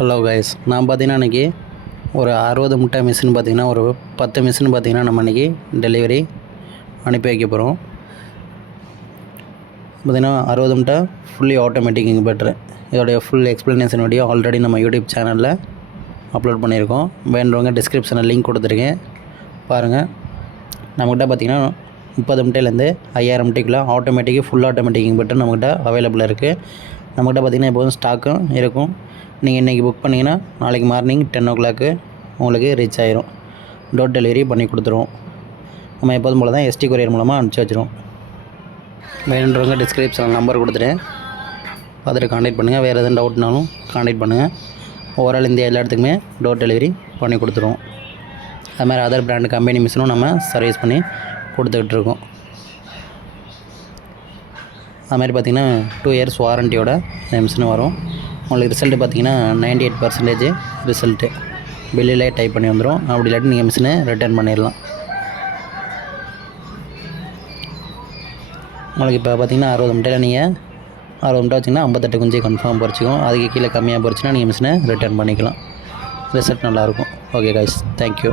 Hello guys நான் பார்த்தீங்கன்னா இன்றைக்கி ஒரு அறுபது முட்டை மிஷின் பார்த்தீங்கன்னா ஒரு பத்து மிஷின் பார்த்தீங்கன்னா நம்ம இன்றைக்கி டெலிவரி அனுப்பி வைக்க போகிறோம் பார்த்தீங்கன்னா அறுபது முட்டை ஃபுல்லி ஆட்டோமேட்டிக் இன்வெர்ட்ரு இதோடைய ஃபுல் எக்ஸ்ப்ளனேஷன் வீடியோ ஆல்ரெடி நம்ம யூடியூப் சேனலில் அப்லோட் பண்ணியிருக்கோம். வேண்டவங்க டிஸ்கிரிப்ஷனில் லிங்க் கொடுத்துருக்கேன். பாருங்கள் நம்மக்கிட்ட பார்த்தீங்கன்னா முப்பது முட்டையிலேருந்து ஐயாயிரம் முட்டைக்குள்ளே ஆட்டோமேட்டிக்கு ஃபுல் ஆட்டோமேட்டிக் இன்வெர்ட்டர் நம்மக்கிட்ட அவைலபிளாக இருக்குது நம்மக்கிட்ட பார்த்தீங்கன்னா எப்போதும் ஸ்டாக்கும் இருக்கும். நீங்கள் இன்றைக்கி புக் பண்ணிங்கன்னா நாளைக்கு மார்னிங் டென் ஓ கிளாக்கு உங்களுக்கு ரீச் ஆயிரும். டோர் டெலிவரி பண்ணி கொடுத்துருவோம். நம்ம எப்போதும் போல் தான் எஸ்டி கொரியர் மூலமாக அனுப்பிச்சி வச்சுருவோம். வேணுன்றவங்க டிஸ்கிரிப்ஷனில் நம்பர் கொடுத்துட்டேன் பார்த்துட்டு காண்டாக்ட் பண்ணுங்கள் வேறு எதுவும் டவுட்னாலும் காண்டாக்ட் பண்ணுங்கள் ஓவரால் இந்தியா எல்லா இடத்துக்குமே டோர் டெலிவரி பண்ணி கொடுத்துருவோம். அதுமாதிரி அதர் பிராண்டு கம்பெனி மிஷினும் நம்ம சர்வீஸ் பண்ணி கொடுத்துக்கிட்டு இருக்கோம். அதுமாதிரி பார்த்திங்கன்னா டூ இயர்ஸ் வாரண்ட்டியோட இந்த மிஷின் வரும். உங்களுக்கு ரிசல்ட்டு பார்த்தீங்கன்னா நைன்டி எயிட் பர்சன்டேஜ் ரிசல்ட்டு பில்லிலே டைப் பண்ணி வந்துடும் அப்படி இல்லாட்டி நீங்கள் மிஷினை ரிட்டர்ன் பண்ணிடலாம் உங்களுக்கு இப்போ பார்த்தீங்கன்னா அறுபது முட்டையில் நீங்கள் அறுபது முட்டை வச்சிங்கன்னா ஐம்பத்தெட்டு குஞ்சு கன்ஃபார்ம் பறிச்சிக்கும். அதுக்கு கீழே கம்மியாக பறிச்சுன்னா நீங்கள் மிஷினை ரிட்டர்ன் பண்ணிக்கலாம். ரிசல்ட் நல்லாயிருக்கும் ஓகே கைஸ் தேங்க்யூ